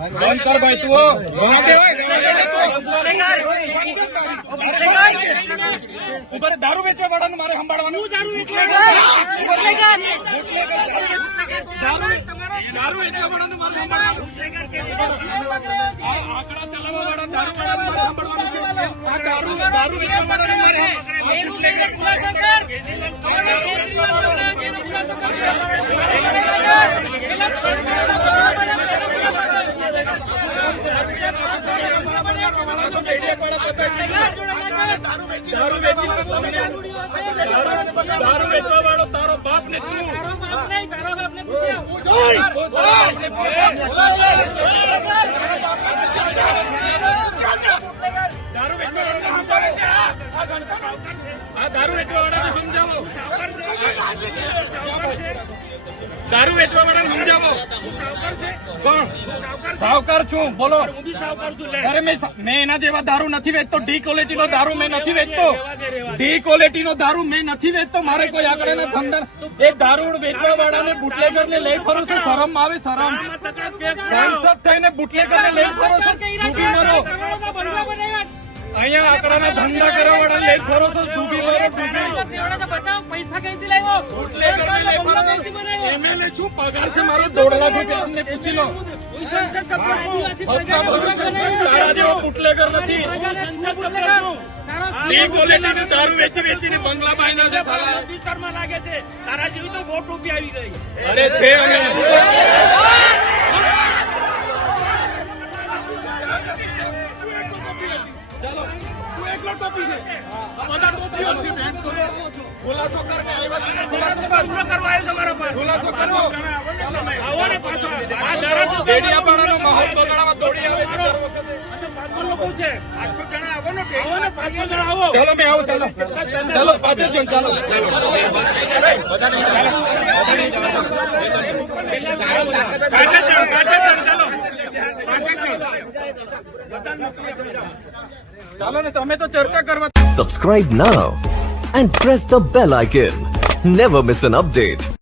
બંધ કર ભાઈ તું રહે. દારૂ વેચવા વાળાનું મારે સંભાળવાનું. દારૂ વેચવા વાળાનું મારે સંભાળવાનું. આ આંકડા ચલાવવા વાળા દારૂ મારે સંભાળવાનું દારૂ દારૂ વેચવા વાળાનું મારે દારૂ વેચી દારૂ વેચવા વાળો તારો બાપ ને તું છે આ. આ દારૂ વેચવા વાળાને સમજાવો દારૂ વેચવા વાળાને સમજાવો. કોણ સાવકાર છું, બોલો. અરે મેં મેં એના જેવા દારૂ નથી વેચતો. ડી ક્વોલિટી નો દારૂ મેં નથી વેચતો. ડી ક્વોલિટી નો દારૂ મેં નથી વેચતો. મારે કોઈ આગળ ધંધા એ દારૂ વેચવા વાળાને બુટલેગર ને લઈ ફરો છો? શરમ આવે, શરમ. સાંસદ થઈને બુટલેગર ને લઈ ફરો છો? ડૂબી મરો. અહીંયા આંકડાના ધંધા કરવા વાળા લઈ ફરો છો? ડૂબી મરો ડૂબી બુટલેગર ને લઈ ફરો છો એમએલએ છું પગાર છે? મારો દોઢ લાખ રૂપિયા તમને પૂછી લો. બુટલેગર નથી. ડી ક્વોલિટી દારૂ વેચી વેચીને બંગલા બાંધ્યા છે સાલા. લાગે છે તારા જેવી તો વોટ ઊભી આવી ગઈ. અરે છે અમે. ખુલાસો કરને આવ્યા છે. ખુલાસો પૂરો કરવા આવ્યો તમારા પર ખુલાસો કરવો. આવો ને પાછો. આ ધારાસભ્ય દેડિયાપાડાનો માહોલ બગાડવા દોડી આવે છે દર વખતે. છે. ચાલો મેં આવું ચાલો. ચાલો ચાલો. પાંચે જણ ચાલો. ચાલો ને તમે તો ચર્ચા કરવા Subscribe now and press the bell icon. Never miss an update.